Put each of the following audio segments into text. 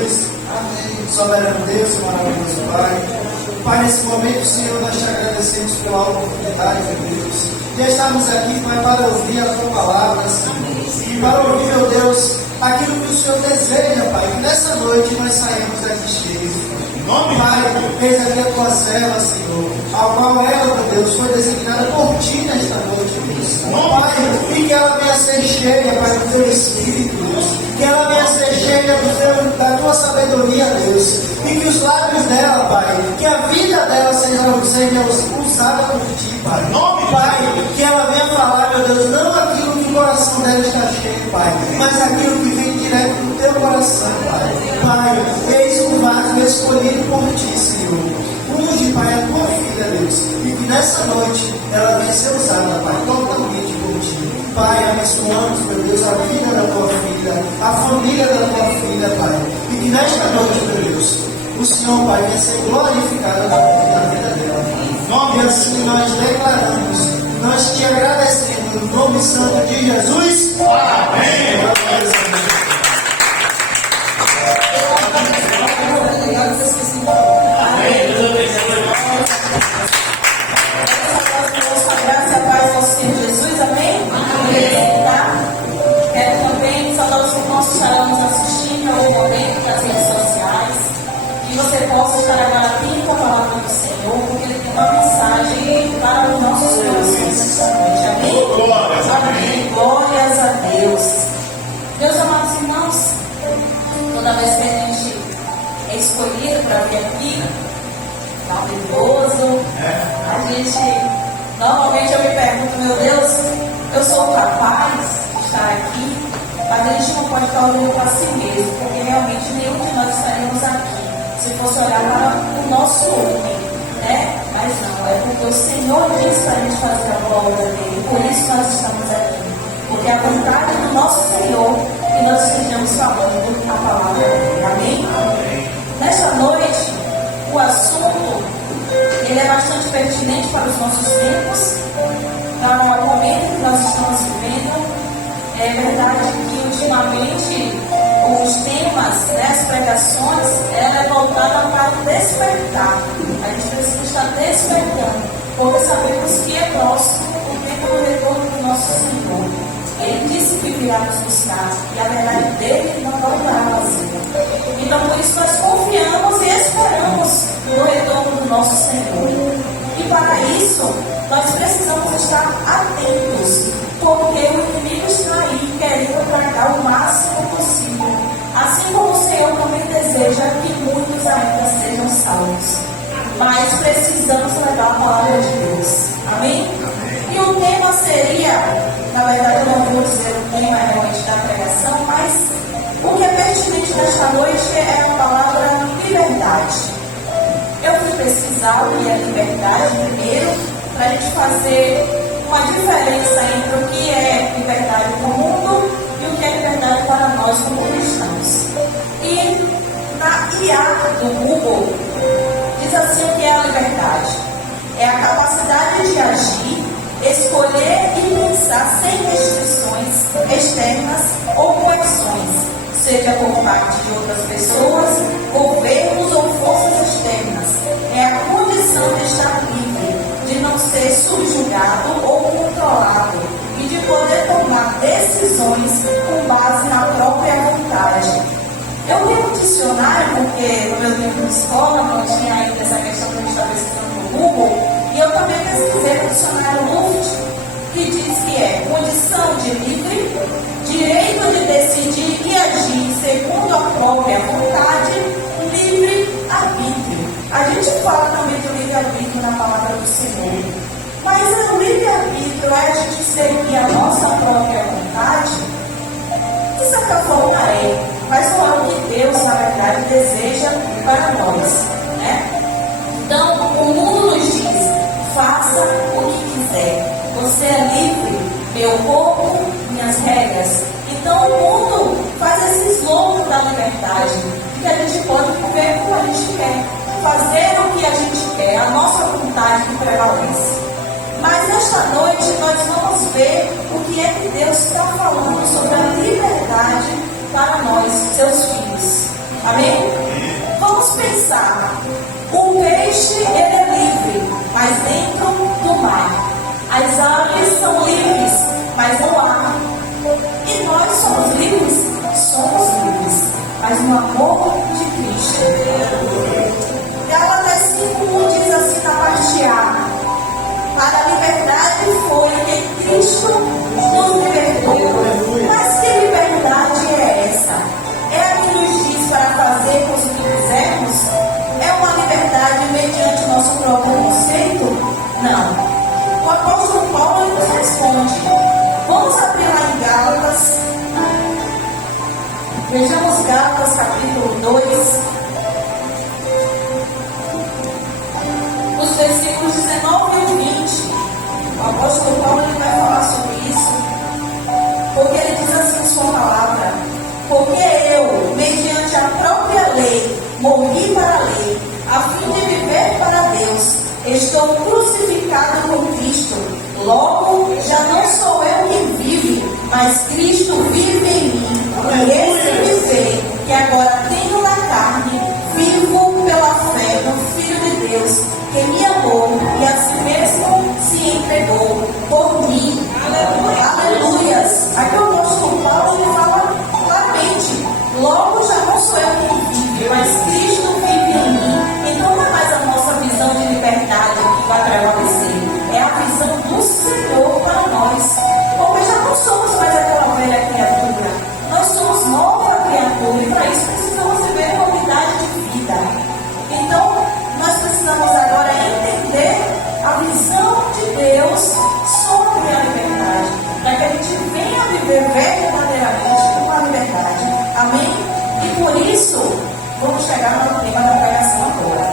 Jesus. Amém. Soberano Deus, maravilhoso Pai. Pai, nesse momento, Senhor, nós te agradecemos pela oportunidade, meu Deus. Já estamos aqui, Pai, para ouvir a Tua palavra, Senhor. E para ouvir, meu Deus, aquilo que o Senhor deseja, Pai. Que nessa noite nós saímos daqui cheios. Pai, eis aqui a Tua serva, Senhor, ao qual ela, meu Deus, foi designada por Ti nesta noite, Deus. Pai, e que ela venha ser cheia, Pai, do Teu Espírito, Deus. Que ela venha ser cheia da Tua sabedoria, Deus. E que os lábios dela, Pai, que a vida dela seja usada por Ti, Pai. Pai, que ela venha falar, meu Deus, não aquilo que o coração dela está cheio, Pai, mas aquilo que vem direto do Teu coração, Pai. Pai, eis o vaso escolhido por Ti, Senhor. Unge, Pai, a Tua filha, Deus. E que nessa noite ela venha ser usada, Pai, totalmente por Ti. Pai, abençoamos, meu Deus, a vida da Tua filha, a família da Tua filha, Pai. E que nesta noite, meu Deus, o Senhor, Pai, venha ser glorificado na vida dela. E assim nós declaramos, nós te agradecemos, no nome santo de Jesus. Amém. Graça e paz ao Senhor Jesus, amém? Amém. Tá? Quero também saudar os irmãos que estarão nos assistindo ao momento das redes sociais, que você possa estar agora aqui com a palavra do Senhor, porque Ele tem uma mensagem para os nossos corações nesta noite, amém? Glórias, amém. Glórias a Deus. Meus amados irmãos, toda vez que a gente é escolhido para vir aqui, maravilhoso, a gente, normalmente eu me pergunto, meu Deus, eu sou capaz de estar aqui, mas a gente não pode estar olhando para si mesmo, porque realmente nenhum de nós estaremos aqui se fosse olhar para o nosso homem, né? Mas não, é porque o Senhor diz para a gente fazer a obra dele, por isso nós estamos aqui, porque a vontade do nosso Senhor que nós estejamos falando a palavra dele, amém? Amém. Nesta noite, o assunto ele é bastante pertinente para os nossos tempos, para o momento que nós estamos vivendo. É verdade que ultimamente os temas, né, as pregações, ela é voltada para despertar. A gente precisa estar despertando, porque sabemos que é próximo o tempo do retorno do nosso Senhor. Ele disse que virá nos buscar, e a verdade dele não voltará vazia. Então, por isso, nós confiamos e esperamos no retorno do nosso Senhor. E para isso, nós precisamos estar atentos, porque o inimigo está aí querendo tragar o máximo possível. Assim como o Senhor também deseja que muitos ainda sejam salvos. Mas precisamos levar a palavra de Deus. Amém? E o tema seria, na verdade eu não vou dizer o tema realmente da pregação, mas o que é pertinente nesta noite é a palavra liberdade. Eu fui pesquisar o que é liberdade primeiro, para a gente fazer uma diferença entre o que é liberdade para o mundo e o que é liberdade para nós como cristãos. E na IA do Google, diz assim o que é a liberdade. É a capacidade de agir, escolher e pensar sem restrições externas ou coerções, seja por parte de outras pessoas, governos ou forças externas. É a condição de estar livre, de não ser subjugado ou controlado e de poder tomar decisões com base na própria vontade. Eu li um dicionário, porque no meu tempo de escola não tinha ainda essa questão que a gente está pesquisando no Google, e eu também pesquisei o dicionário Luft, que diz que é condição de livre, direito de decidir e agir segundo a própria vontade, livre-arbítrio. A gente fala também do livre-arbítrio na palavra do Senhor, mas o livre-arbítrio é a gente seguir a nossa própria vontade? De certa forma é, mas não é o que Deus, na verdade, deseja para nós, né? Então, o mundo nos diz, faça o que quiser. Você é livre, meu corpo, minhas regras. Então o mundo faz esse slogan da liberdade, que a gente pode viver como a gente quer, fazer o que a gente quer, a nossa vontade que prevalece. Mas nesta noite nós vamos ver o que é que Deus está falando sobre a liberdade para nós, seus filhos. Amém? Vamos pensar. O peixe, ele é livre, mas dentro do mar. As aves são livres, mas não há. E nós somos livres? Somos livres, mas no amor de Cristo. Gálatas 5:1 diz assim na parte A: para a liberdade foi que Cristo nos libertou. Mas que liberdade é essa? É a que nos diz para fazermos o que quisermos? É uma liberdade mediante o nosso próprio conceito? Não. O apóstolo Paulo nos responde. Vamos abrir lá em Gálatas. Vejamos Gálatas capítulo 2. Os versículos 19 e 20. O apóstolo Paulo ele vai falar sobre isso. Porque ele diz assim em sua palavra: porque eu, mediante a própria lei, morri para a lei, a fim de viver para Deus. Estou crucificado com Cristo. Logo, já não sou eu quem vive, mas Cristo vive em mim. E esse viver que agora tenho na carne, vivo pela fé no Filho de Deus, que me amou e a si mesmo se entregou por mim. Aleluias! Aqui o apóstolo Paulo ele fala claramente: logo já não sou eu quem vive, mas Cristo vive em mim. Então não é mais a nossa visão de liberdade que vai prevalecer, é a visão do Senhor para nós. Porque já não somos mais aquela velha criatura, nós somos nova criatura, e para isso precisamos viver uma unidade de vida. Então nós precisamos agora entender a visão de Deus sobre a liberdade, para que a gente venha viver verdadeiramente com a liberdade. Amém? E por isso, vamos chegar no tema da pregação agora.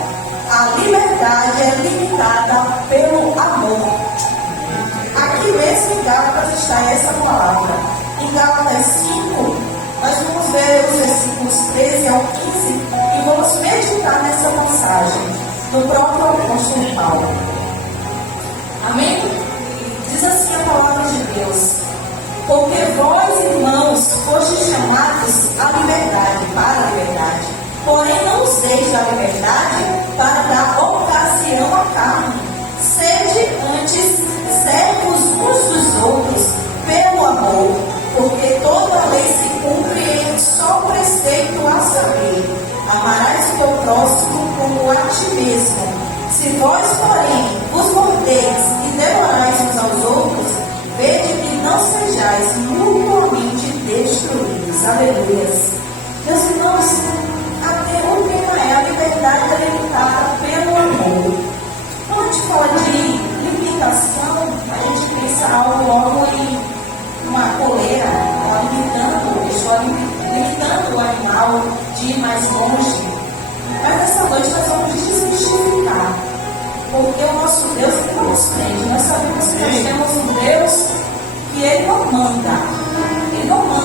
A liberdade é limitada pelo amor. Aqui mesmo em Gálatas está essa palavra. Em Gálatas 5, nós vamos ver os versículos 13 ao 15 e vamos meditar nessa passagem do próprio apóstolo Paulo. Amém? Diz assim a palavra de Deus: porque vós, irmãos, fostes chamados à liberdade, para a liberdade. Porém, não useis da liberdade para dar ocasião à carne. Sede antes servos uns dos outros pelo amor, porque toda a lei se cumpre em só preceito, a saber: amarás o teu próximo como a ti mesmo. Se vós, porém, vos mordeis e devorais uns aos outros, vede que não sejais mutuamente destruídos. Aleluias. Meus irmãos, o tema é a liberdade delimitada pelo amor. Quando a gente fala de limitação, a gente pensa algo logo em uma coleira, limitando o animal de ir mais longe. Mas nessa noite nós vamos desmistificar, porque o nosso Deus ele não nos prende. Nós sabemos que nós temos um Deus que ele não manda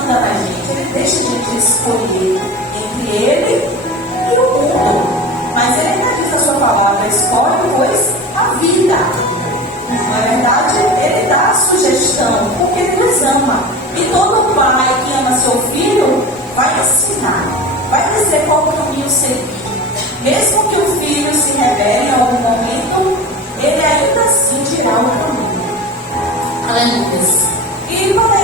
na gente, ele deixa a gente escolher entre ele e o mundo. Mas ele ainda diz a sua palavra: escolhe, pois, a vida. Na verdade, ele dá a sugestão, porque ele nos ama. E todo pai que ama seu filho vai ensinar, vai dizer qual caminho seguir. Mesmo que o filho se rebele em algum momento, ele ainda assim dirá o caminho. Aleluia. E para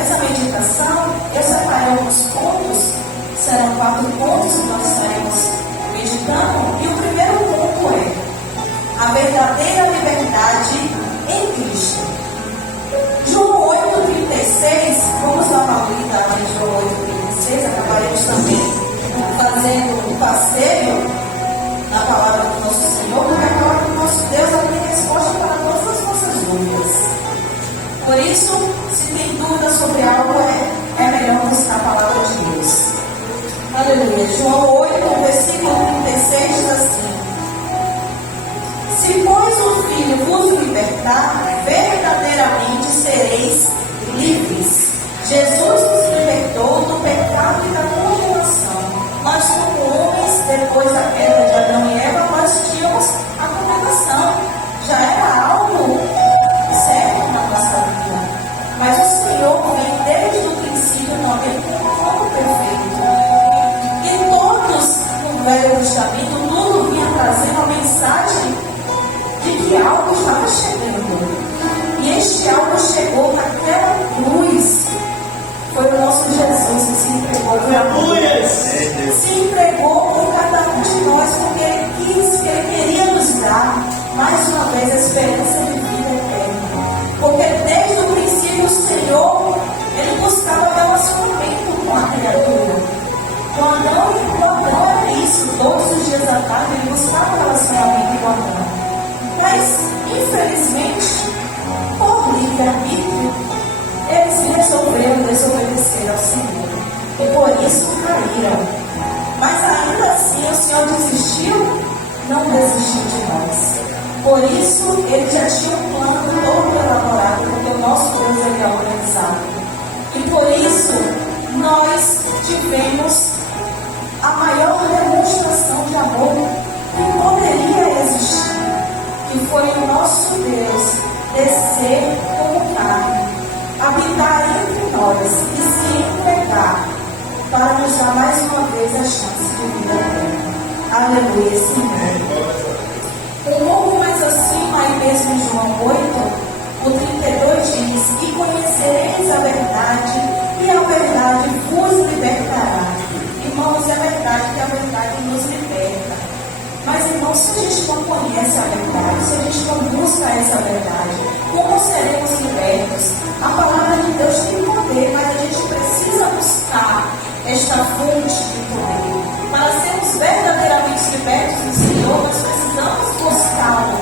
essa meditação, eu separei alguns pontos, serão 4 pontos que nós estaremos meditando. E o primeiro ponto é a verdadeira liberdade em Cristo. João 8,36, vamos dar uma lida lá em João 8,36, acabaremos também fazendo um passeio na palavra do nosso Senhor, porque a palavra do nosso Deus ela tem resposta para todas as nossas dúvidas. Por isso, se tem dúvida sobre algo, é melhor buscar a palavra de Deus. Aleluia. João 8, versículo 36 diz assim: se, pois, o Filho vos libertar, verdadeiramente sereis livres. Jesus nos libertou do pecado e da condenação. Nós, como homens, depois da queda de Adão e Eva, nós tínhamos a condenação. Já era algo certo na nossa vida. Mas o Senhor vem desde o princípio também com um plano perfeito. E Testamento, tudo vinha trazendo a mensagem de que algo estava chegando. E este algo chegou naquela cruz. Foi o nosso Jesus que se entregou. Se entregou por cada um de nós, porque Ele queria nos dar mais uma vez a esperança de vida eterna. Porque desde o princípio o Senhor, Ele buscava relacionamento com a criatura. Com Adão era isso. Todos os dias à tarde Ele buscava relacionamento com Adão. Mas, infelizmente, por livre-arbítrio, eles resolveram desobedecer ao Senhor. E por isso caíram. Mas ainda assim o Senhor desistiu? Não desistiu de nós. Por isso, Ele já tinha um plano todo elaborado, porque o nosso Deus Ele é organizado. E por isso, nós tivemos a maior demonstração de amor que poderia existir. Que foi o nosso Deus descer como carne, habitar entre nós e se entregar para nos dar mais uma vez a chance de vida eterna. Aleluia, Senhor. Um pouco mais acima, aí mesmo em João 8, o 32 diz: E conhecereis a verdade, e a verdade vos libertará. Irmãos, é verdade que a verdade nos liberta. Mas, irmãos, se a gente não conhece a verdade, se a gente não busca essa verdade, como seremos libertos? A palavra de Deus tem poder, mas a gente precisa buscar esta fonte de poder. Para sermos verdadeiramente libertos do Senhor, nós precisamos buscá-lo.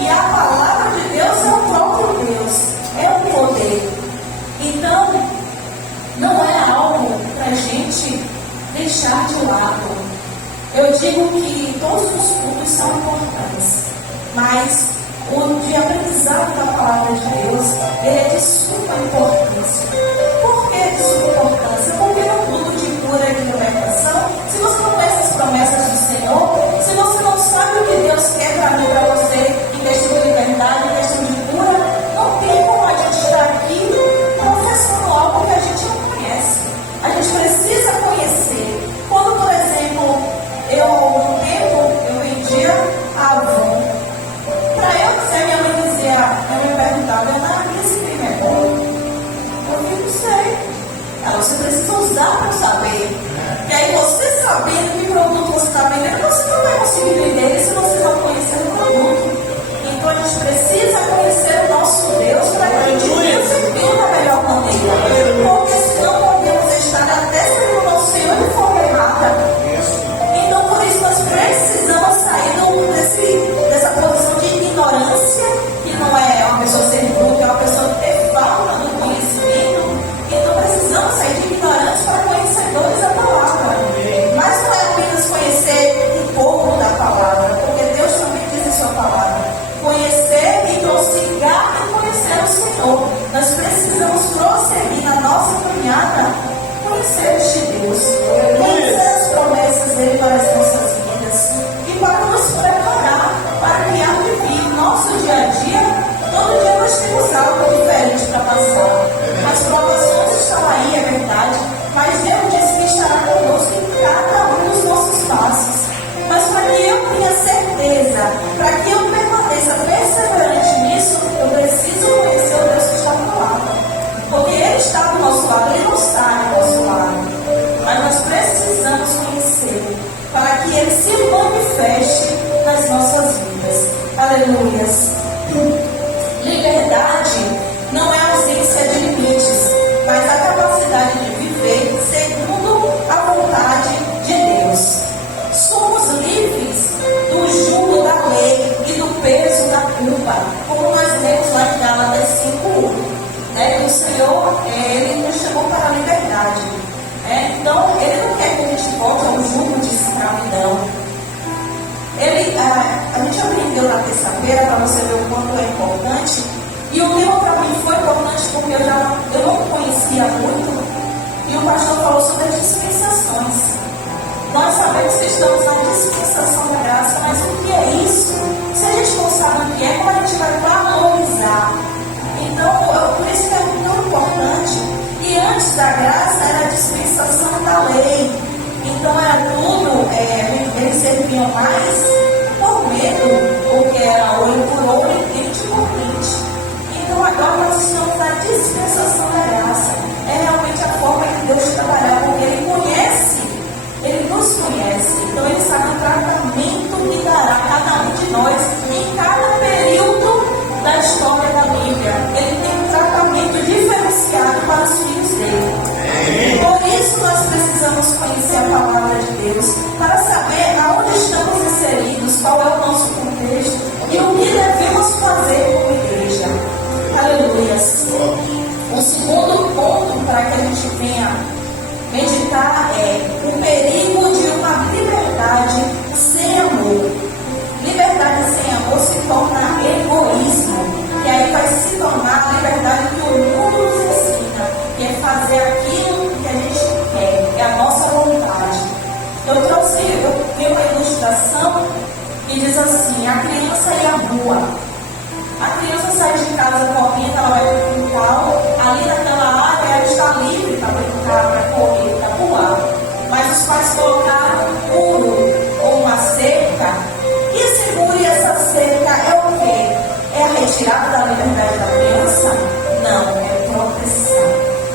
E a palavra de Deus é o próprio Deus, é o poder. Então, não é algo para a gente deixar de lado. Eu digo que todos os cultos são importantes, mas o de aprendizado da palavra de Deus, ele é de suma importância. Por que de suma importância? Porque no culto de cura e de libertação, se você não conhece as promessas do Senhor, se você não sabe o que Deus quer para mim, para você, em questão de liberdade, em questão de cura, não tem como a gente estar aqui professando algo que a gente não conhece. A gente precisa conhecer. Quando, por exemplo, no tempo, eu vendia Avon. Para eu dizer, minha mãe dizia, eu me perguntava, esse creme é bom? Eu não sei. Você precisa usar para saber. E aí, você sabendo que produto você está vendendo, você não vai conseguir vender se você não conhecer o produto. Então, a gente precisa conhecer o nosso Deus para que a gente venha servir da melhor maneira. Porque senão podemos estar até servindo o nosso Senhor de forma errada. Então, por isso, nós precisamos sair dessa posição de ignorância, que não é uma pessoa ser bruta, é uma pessoa ter falta do conhecimento. Então, precisamos sair de ignorantes para conhecedores da palavra. Mas não é apenas conhecer um pouco da palavra, porque Deus também diz em sua palavra: conhecer e prossigar e conhecer o Senhor. Nós precisamos prosseguir na nossa caminhada, conhecer este Deus, conhecer as promessas dele para as nossas vidas e para nos preparar para criar e viver nosso dia a dia. Todo dia nós temos algo diferente para passar. As provações estão aí, é verdade, mas Deus disse que estará conosco em cada um dos nossos passos. Mas para que eu tenha certeza, para que eu permaneça perseverante nisso, eu preciso conhecer o Deus que está do lado. Porque Ele está do nosso lado, Ele não está do nosso lado. Mas nós precisamos conhecê-lo para que Ele se manifeste nas nossas vidas. Aleluias. Liberdade não é ausência de limites, mas a capacidade de viver segundo a vontade de Deus. Somos livres do jugo da lei e do peso da culpa, como nós lemos lá em Gálatas 5:1. O Senhor, Ele nos chamou para a liberdade. Então, Ele não quer que a gente volte ao jugo de escravidão. A gente aprendeu na terça-feira, para você ver o quanto é importante. E o tema para mim foi importante porque eu não conhecia muito. E o pastor falou sobre as dispensações. Nós sabemos que estamos na dispensação da graça, mas o que é isso? Se a gente não sabe o que é, como a gente vai valorizar? Então, por isso que é tão importante. E antes da graça era a dispensação da lei. Então era tudo, eles serviam vendiam mais por medo, porque era olho por olho e dente por dente. Então agora nós estamos na dispensação da graça. É realmente a forma que Deus trabalhar, porque Ele conhece, Ele nos conhece. Então Ele sabe o tratamento que dará a cada um de nós em cada período da história da Bíblia. Ele tem um tratamento diferenciado para os filhos dele. Por isso nós precisamos conhecer a palavra de Deus, para saber aonde estamos inseridos, qual é o nosso contexto e o que devemos fazer como igreja. Aleluia. O segundo ponto para que a gente venha meditar é o perigo de uma liberdade sem amor. Liberdade sem amor se torna egoísmo, e aí vai se tornar a liberdade que o mundo nos ensina, que é fazer aquilo que a gente quer, é a nossa vontade. Eu vi uma ilustração que diz assim: a criança e a rua. A criança sai de casa correndo, ela vai para o quintal, ali naquela área ela está livre para brincar, para correr, para pular. Mas os pais colocaram um muro ou uma cerca, e esse muro e essa cerca é o quê? É a retirada da liberdade da criança? Não, é proteção,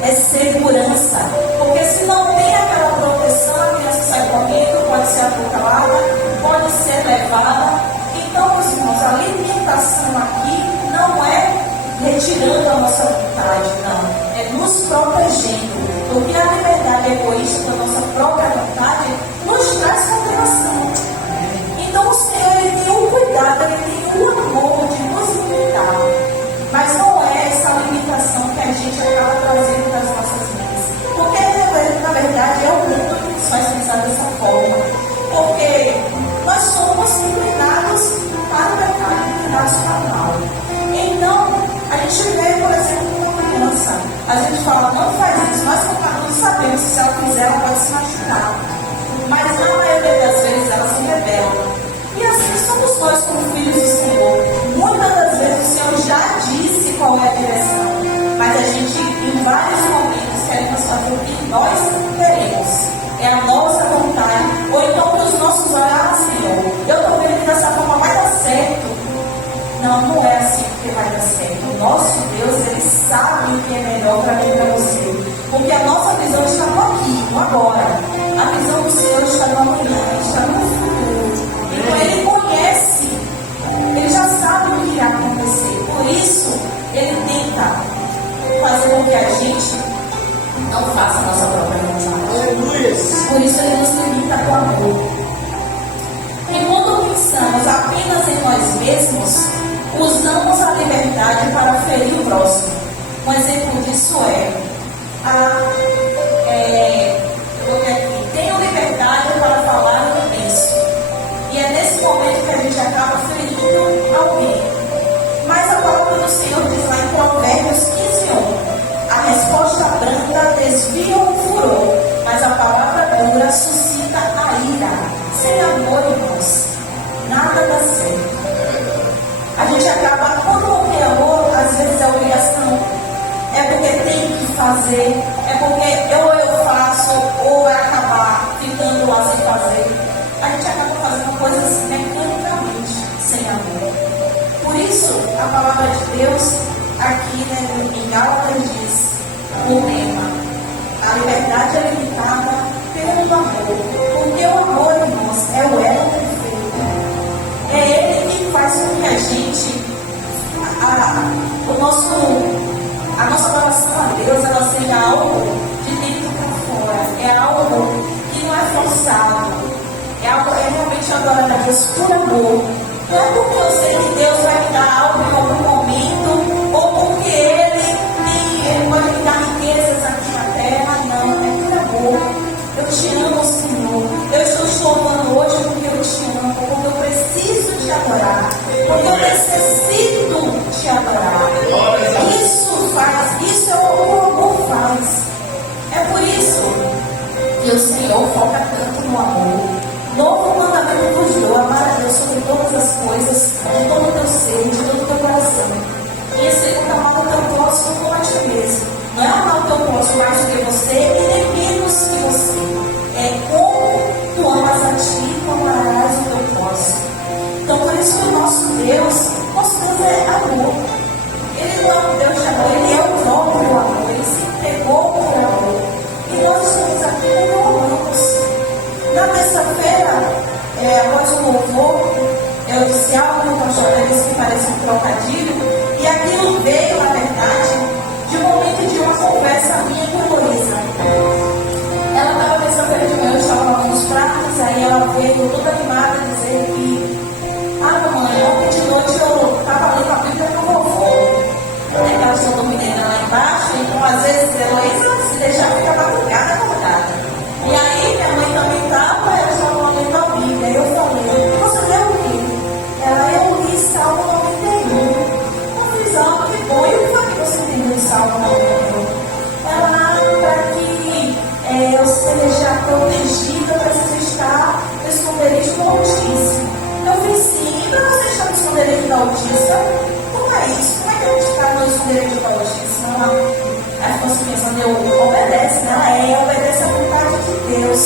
é segurança. Porque se não tem aquela proteção, a criança sai correndo, pode ser atropelada, pode ser levada. Então, meus irmãos, a limitação aqui não é retirando a nossa vontade, não. É nos protegendo. Porque a liberdade egoísta da nossa própria vontade nos traz condenação. Então, o Senhor, Ele tem o cuidado, Ele tem o amor de nos limitar. Mas não é essa limitação que a gente acaba trazendo das nossas mentes. Porque, na verdade, é o mundo que nos faz pensar dessa forma. Porque nós somos inclinados para o pecado, inclinados para o mal. Então, a gente vê, por exemplo, uma criança. A gente fala, não faz isso, nós não sabemos se ela fizer, ela pode se machucar. Mas na maioria das vezes ela se rebela. E assim somos nós como filhos do Senhor. Muitas das vezes o Senhor já disse qual é a direção. Mas a gente, em vários momentos, queremos fazer o que nós queremos. É a nossa vontade. Ou então para os nossos olhos, Senhor, eu estou vendo que dessa forma vai dar certo. Não, não é assim que vai dar certo. O nosso Deus, Ele sabe o que é melhor para mim e para você. Porque a nossa visão está no aqui, no agora. A visão do Senhor está no amanhã, está no futuro. Então Ele conhece, Ele já sabe o que irá acontecer. Por isso, Ele tenta fazer com que a gente não faça a nossa própria vontade. Por isso Ele nos limita com amor. E quando pensamos apenas em nós mesmos, usamos a liberdade para ferir o próximo. Um exemplo disso tenho liberdade para falar o que penso. E é nesse momento que a gente acaba ferindo alguém. Mas a palavra do Senhor diz lá em Provérbios 15:1: a resposta branda desvia o furor, mas a palavra dura suscita a ira. Sem amor, irmãos, nada dá certo. A gente acaba, quando não tem amor, às vezes é obrigação, é porque tem que fazer, é porque ou eu faço, ou vai acabar ficando lá sem fazer. A gente acaba fazendo coisas mecanicamente, sem amor. Por isso, a palavra de Deus, aqui em Gálatas diz, o lema: a liberdade é limitada pelo amor. Porque o amor, irmãos, é o elo perfeito. É Ele que faz com que a gente, a nossa adoração a Deus, ela seja algo de dentro para fora. É algo que não é forçado. É realmente adorar a Deus por amor. Não é porque eu sei que Deus vai me dar algo em algum momento, ou porque Ele pode me dar riquezas aqui na terra. Não, é por amor. Eu te amo, Senhor. Eu estou te louvando hoje porque eu te amo, porque eu preciso te adorar, porque eu necessito te adorar. Isso é o que o amor faz. É por isso que o Senhor foca tanto no amor. Novo mandamento vos dou: amar a Deus sobre todas as coisas, de todo o teu ser, de todo o teu coração. E esse segundo, amar o teu próximo como a ti mesmo. Não é amar o teu próximo mais do que você e nem menos que você. É como tu amas a ti, tu amarás o teu Na terça-feira, após o louvor, eu disse algo que o pastor disse que parece um trocadilho, e aquilo veio, na verdade, de um momento de uma conversa minha com a Luísa. Ela estava terça-feira de manhã, eu estava lavando os pratos, aí ela veio toda animada dizer que, mamãe, ontem de noite eu estava lendo a Bíblia com a vovó. Ela tinha uma menina lá embaixo, então às vezes a Luísa se deixava ficar madrugada acordada. E aí minha mãe também estava, ela estava lendo a Bíblia. Eu falei, você leu o quê? Eu li Salmo 91. Eu fiz algo que bom. E o que foi que você entendeu em Salmo 91? Para que eu seja protegida, eu preciso estar no esconderijo do Altíssimo. Eu fiz sim, e para você estar no esconderijo do Altíssimo, como é isso? Como é que a gente está no esconderijo do Altíssimo? Ela ficou assim pensando, eu obedece, né? Obedece à vontade de Deus.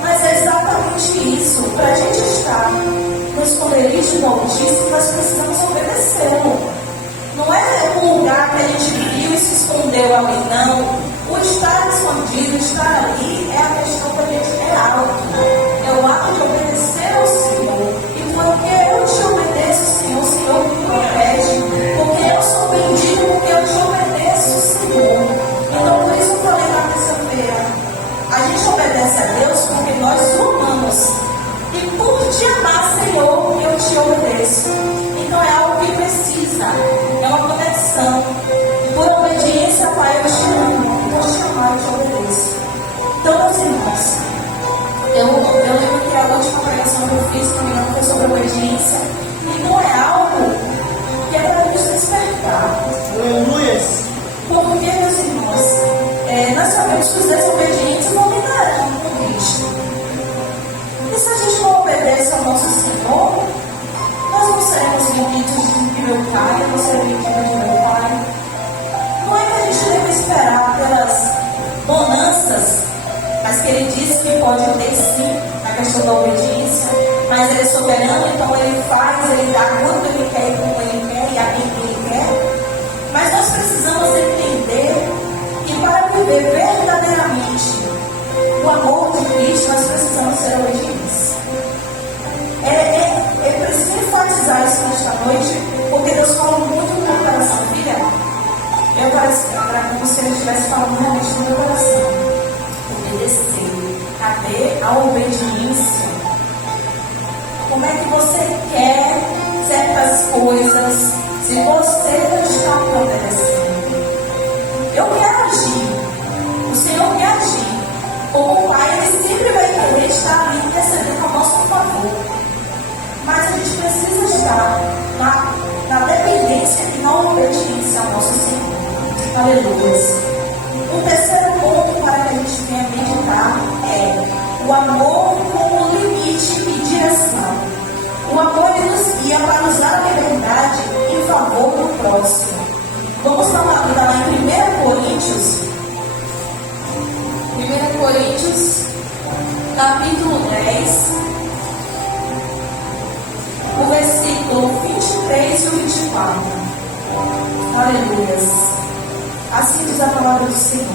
Mas é exatamente isso. Para a gente estar no esconderijo do Altíssimo, nós precisamos obedecê-lo. Não é um lugar que a gente viu e se escondeu ali, não. O estar escondido, estar ali, é a questão que a gente é alto. É o ato de obedecer ao Senhor. E porque eu te obedeço, Senhor, o Senhor me protege. Porque eu sou bendito, porque eu te obedeço, Senhor. Então, por isso eu falei na terça-feira. A gente obedece a Deus porque nós o amamos. E por te amar, Senhor, eu te obedeço. Então é algo que precisa, é uma conexão. Por obediência, Pai, eu te amo. Por te amar, eu te obedeço. Então, meus irmãos, eu lembro que a última pregação que eu fiz comigo foi sobre obediência. E não é algo que é para nos despertar. Aleluia. Porque, meus irmãos, nós sabemos que os desobedientes não lidarão com Cristo. E se a gente não obedece ao nosso Senhor, nós não seremos benditos de meu Pai, eu não serei bendita de meu Pai. Não é que a gente deve esperar pelas bonanças, mas que ele disse que pode ter sim a questão da obediência, mas ele é soberano, então ele faz, ele dá quando ele quer e como ele quer e a quem ele quer. Mas nós precisamos entender que para viver verdadeiramente o amor de Cristo, nós precisamos ser obedientes. Eu preciso enfatizar isso nesta noite, porque Deus falou muito no meu coração, filha. Meu coração, como se Ele estivesse falando realmente no meu coração. Obedecer. Cadê a obediência? Como é que você quer certas coisas se você não está obedecendo? Eu quero agir. O Senhor quer agir. Como Pai, Ele sempre vai querer estar ali intercedendo a nosso favor. Mas a gente precisa estar na dependência e na obediência ao nosso Senhor. Aleluia. O terceiro ponto para que a gente venha meditar é o amor como limite e direção. O amor nos guia para nos dar a liberdade em favor do próximo. Vamos dar uma lida lá em 1 Coríntios, capítulo 10. O versículo 23 e o 24. Aleluias. Assim diz a palavra do Senhor.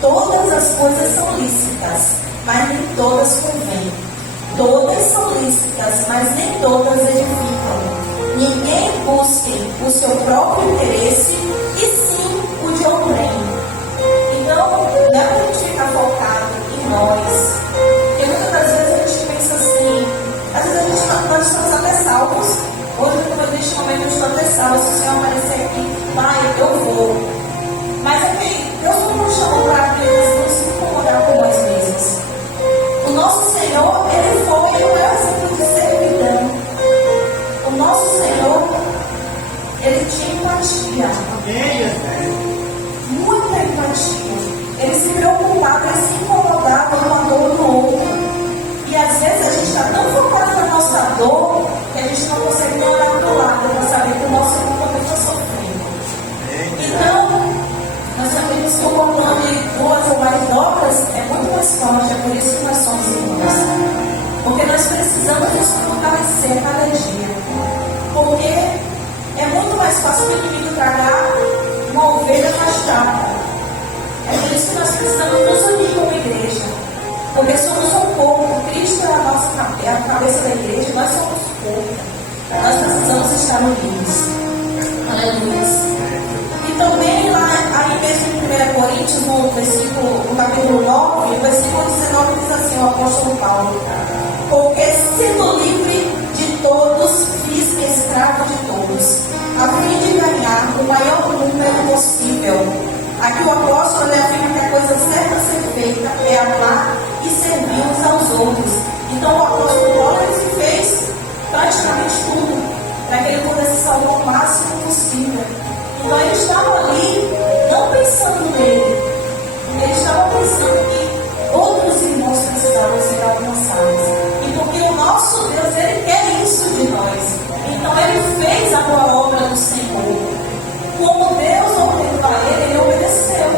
Todas as coisas são lícitas, mas nem todas convêm. Todas são lícitas, mas nem todas edificam. Ninguém busque o seu próprio interesse, e sim o de outrem. Então, não é para a gente ficar focado em nós. Porque muitas das vezes a gente pensa assim, às vezes nós estamos até salvos. Hoje, neste momento, eu estou até salvo. Se o Senhor aparecer aqui, Pai, eu vou. Mas é que Deus não nos chamou para não se incomodar com nós mesmos. O nosso Senhor, Ele foi o meu exemplo de servidão. O nosso Senhor, Ele tinha empatia. Muita empatia. Ele se preocupava, Ele se incomodava com a dor do outro. E às vezes a gente está tão focado na nossa dor que a gente não consegue nem olhar para o lado para saber que o nosso irmão também está sofrendo. Então, nós sabemos que o comando de duas ou mais obras é muito mais forte, é por isso que nós somos irmãos. Porque nós precisamos nos fortalecer a cada dia. Porque é muito mais fácil o inimigo tragar uma ovelha castrada. É por isso que nós precisamos nos unir como igreja. Porque somos um corpo. cabeça da igreja, nós somos o corpo. Nós precisamos estar unidos. Aleluia. E também lá mesmo em 1 Coríntios, no capítulo 9, versículo 19, diz assim, o apóstolo Paulo: porque sendo livre de todos, fiz-me escravo de todos, a fim de ganhar o maior número possível. Aqui o apóstolo afirma que a coisa certa a ser feita é amar e servir uns aos outros. Então o apóstolo Paulo se fez praticamente tudo para que ele pudesse salvar o máximo possível. Então ele estava ali não pensando nele, ele estava pensando que outros irmãos precisavam ser alcançados. E porque o nosso Deus, ele quer isso de nós. Então ele fez a boa obra do Senhor. Como Deus ordenou a ele, ele obedeceu.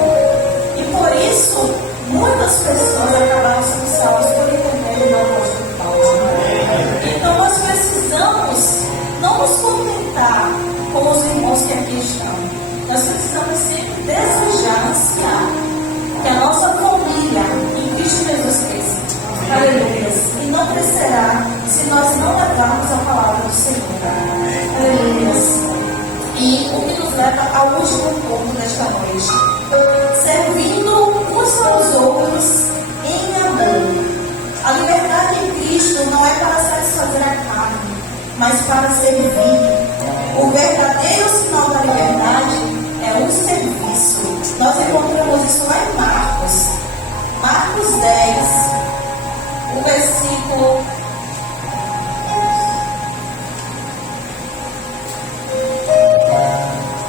E por isso, muitas pessoas acabaram sendo salvas por intermédio do apóstolo Paulo. Então nós precisamos não nos contentar com os irmãos que aqui estão. Nós precisamos sempre desejar, ansiar que a nossa família em Cristo Jesus cresça. Aleluia. E não crescerá se nós não levarmos a palavra do Senhor. Aleluia. E o que nos leva ao último ponto desta noite: servindo uns aos outros em amor. A liberdade em Cristo não é para satisfazer a carne, mas para servir. O verdadeiro sinal da liberdade é o serviço. Nós encontramos isso lá em Marcos 10, o versículo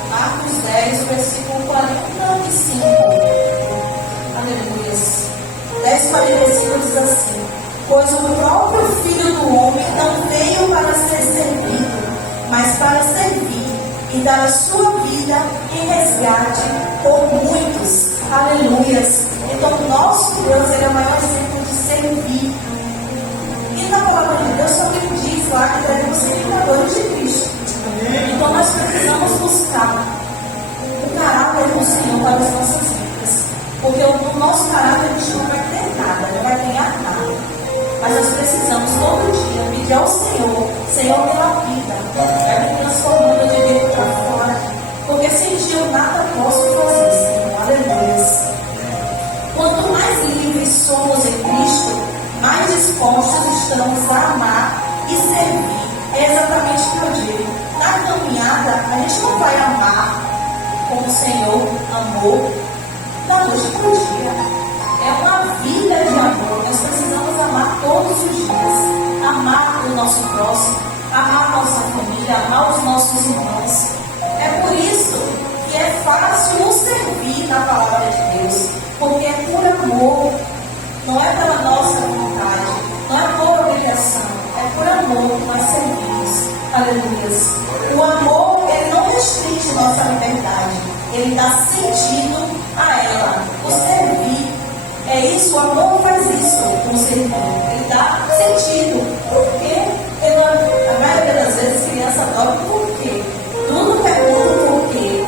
Marcos 10, o versículo 45. Aleluia. 10:45 diz assim: pois o próprio Filho do Homem não veio para ser servido, mas para servir e dar a sua vida em resgate por muitos. Aleluia. Então, nosso Deus, ele é o maior exemplo de servir. E na palavra de Deus também diz lá que devemos ser imitadores de Cristo. Então, nós precisamos buscar o caráter do Senhor para as nossas vidas. Porque o nosso caráter, a gente não vai ter nada, não vai ganhar nada. Mas nós precisamos todo dia pedir ao Senhor: Senhor, pela vida, vai me transformando de dentro para fora. Porque sem ti eu nada posso fazer, Senhor. Aleluia. Quanto mais livres somos em Cristo, mais dispostos estamos a amar e servir. É exatamente o que eu digo. Na caminhada, a gente não vai amar como o Senhor amou da noite para o dia. É uma vida de amor. Nós precisamos amar todos os dias. Amar o nosso próximo, amar a nossa família, amar os nossos irmãos. É por isso que é fácil o servir na palavra de Deus. Porque é por amor. Não é pela nossa vontade. Não é por obrigação. É por amor que nós servimos. Aleluia. O amor, ele não restringe nossa liberdade. Ele dá sentido a ela. O servir é isso, o amor faz isso com o servir. Ele dá sentido. Porque a maioria das vezes criança adora por quê. Tudo pergunta por quê.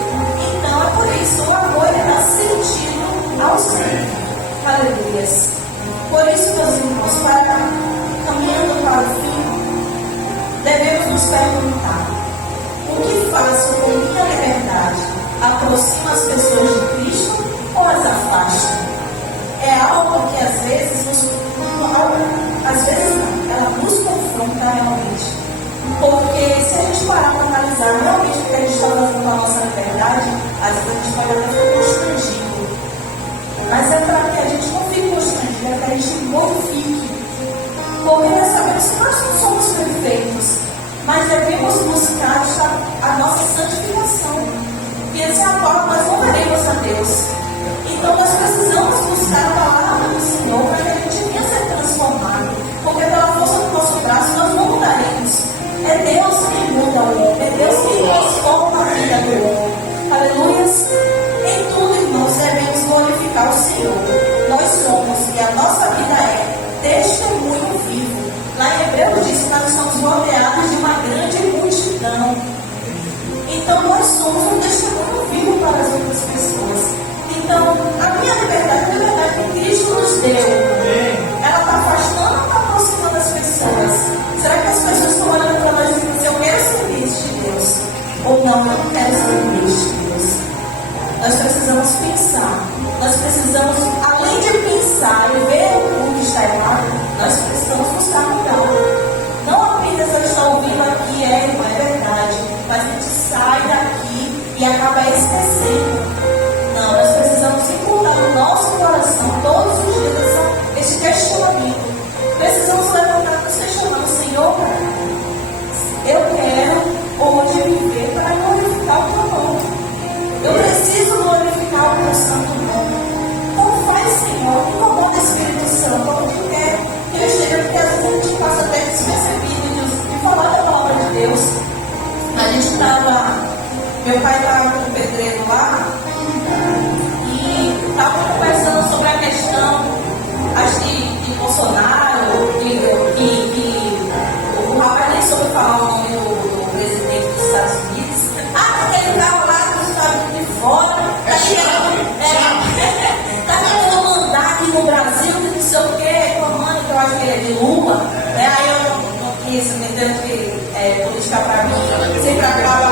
Então é por isso, o amor, ele dá sentido ao servir. Aleluia. Por isso, meus irmãos, caminhando para o fim, devemos nos perguntar: o que faço com minha liberdade? Aproxima as pessoas de Cristo ou as afasta? É algo que às vezes ela nos confronta realmente. Porque se a gente parar para analisar realmente o que a gente está fazendo com a nossa liberdade, às vezes a gente vai até constrangido. Mas é para que a gente não fique constrangido, é para que a gente glorifique. Porque nós sabemos que nós não somos perfeitos, mas devemos buscar a nossa santificação. E essa é a qual nós não veremos a Deus. Então nós precisamos buscar a palavra do Senhor para que a gente venha ser transformado. Porque pela força do nosso braço nós não mudaremos. É Deus quem muda o homem, é Deus quem transforma a vida do homem. Aleluia. Em tudo, irmãos, devemos glorificar o Senhor. Nós somos, e a nossa vida é testemunho vivo. Lá em Hebreus diz que nós somos rodeados de uma grande multidão. Então nós somos um testemunho vivo para as outras pessoas. Então, a minha liberdade é a liberdade que Cristo nos deu. Ela está afastando ou está aproximando as pessoas? chamou para cá. Eu quero hoje viver para glorificar o teu nome. Eu preciso glorificar o teu santo nome. Então faz, Senhor, que o amor do Espírito Santo, onde quer que eu esteja, porque às vezes a gente passa até despercebido de falar da palavra de Deus. A gente meu pai estava com o pedreiro lá e estava conversando sobre a questão, acho de Bolsonaro, que o rapaz nem soube falar o nome do presidente dos Estados Unidos. Porque ele estava lá nos Estados Unidos de fora, está querendo mandar aqui no Brasil, que não sei o que, reclamando que eu acho que ele é de Lula. Aí eu não quis, entendendo que política para mim sempre acaba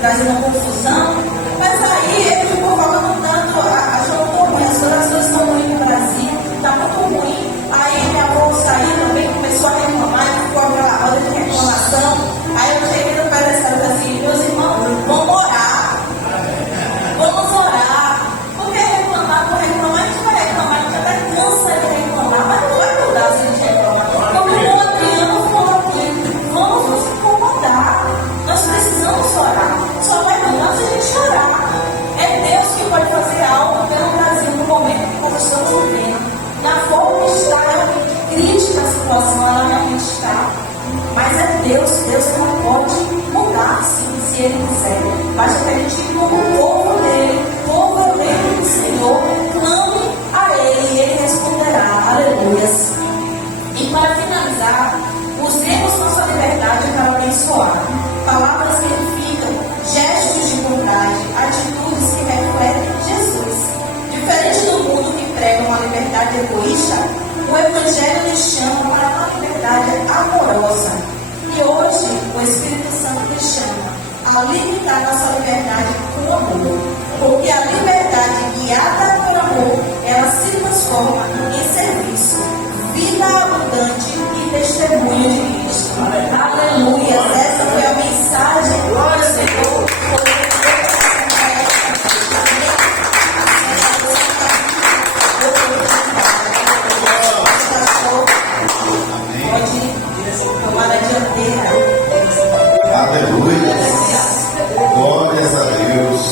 trazendo confusão. Mas aí ele ficou falando tanto, achou muito ruim, as coisas estão ruins no Brasil, está muito ruim. Aí minha avó saiu também, começou a reclamar, e ficou aquela roda de reclamação. Aí eu cheguei no pé dessa coisa assim, meus irmãos, vamos orar. Vamos orar. Porque reclamar por reclamar, a gente vai reclamar, a gente até cansa de reclamar, mas não vai mudar se a gente reclamar. Como o Adriano falou aqui, vamos nos incomodar. Nós precisamos orar. Só vai mudar se a gente orar. É Deus que pode fazer algo pelo Brasil no momento que nós estamos vivendo. Na forma que está, é crítica a situação, ela realmente está. Mas é Deus que não pode mudar se Ele quiser. Basta que a gente, como povo dele do Senhor, clame a Ele e Ele responderá. Aleluias. E para finalizar, usemos nossa liberdade para abençoar. Palavras significam gestos de bondade, atitudes que refletem Jesus. Diferente do mundo que prega uma liberdade egoísta, o Evangelho nos chama para uma liberdade amorosa. E hoje o Espírito Santo nos chama a limitar nossa liberdade com amor. Porque a liberdade guiada por amor, ela se transforma em serviço, vida abundante e testemunho de Cristo. Aleluia! Essa foi a mensagem do Senhor. Pode tomar a dianteira. Aleluia. Glórias a Deus.